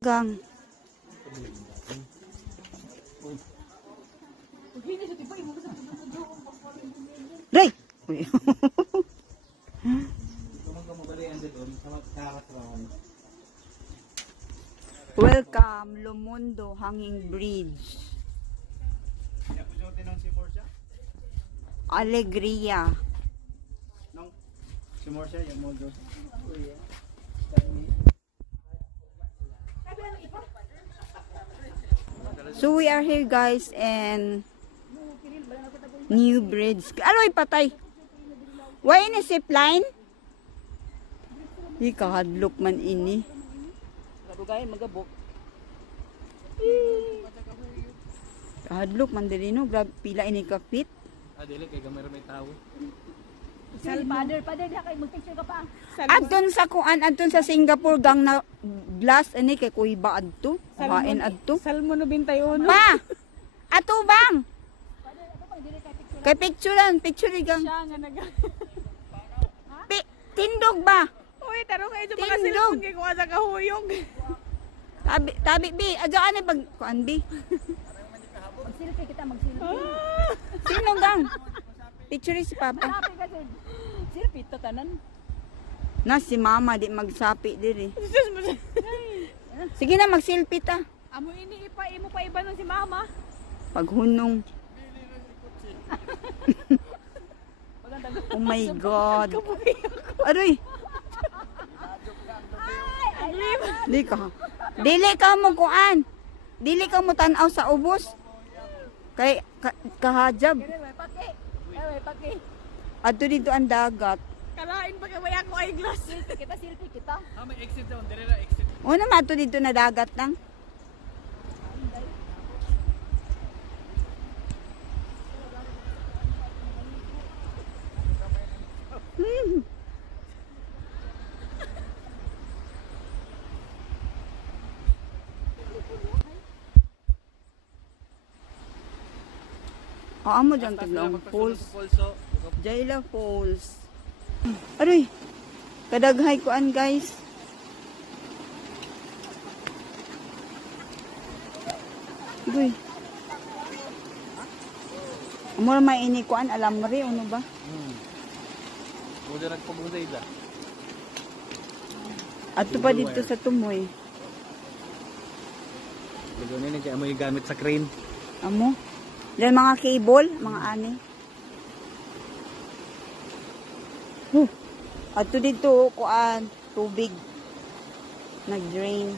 Gang. Ray! Welcome, Lumundo Hanging Bridge. Alegria. So we are here guys and new bridge. Aloy patay. Why ini zipline? Di kahadlok man ini. Kadugay magabok. Kahadlok man diri no, grab pila ini ka feet. Dili kay gamay may tawo. Father, diha kay mag-picture ka pa. Adton sa kuan, adton sa Singapore gang na glass ani kay kuiba adto. Kuhain adto. Salmo 91. Pa. Ato bang? Kay picture gang. Siya nga naga. Tindog ba? Uy, taro kay sa mga Tindog. cellphone kay kuha sa kahuyog. Tabi bi, adto ani pag kuan bi. Mag-selfie kita, mag-selfie. Sino gang? Picture si Papa. Sapi kasi. Selfie to tanan. Na si Mama di magsapi diri. Sige na mag-selfie ta. Amo ini imo pa iba nun si Mama. Paghunong. Oh my God. Aroy. Dili ka mo kuan. Dili ka mo tanaw sa ubos. Kay kahajab. Paki. Adto dito ang dagat. Kalain pa kay ako ay glass. Selfie kita. May exit down, dire na exit. Una mato dito na dagat lang. Amo dyan taglang falls. Jaila Falls. Aroy. Kadaghay kuan guys. Uy. Amo may ini kuan alam ri ano ba? Udah nagpabunday da. Adto pa dito sa tumoy. Ligo ni kay amo gamit sa crane. Amo. Diyan mga cable, mga ani. Adto dito kuan tubig nag-drain.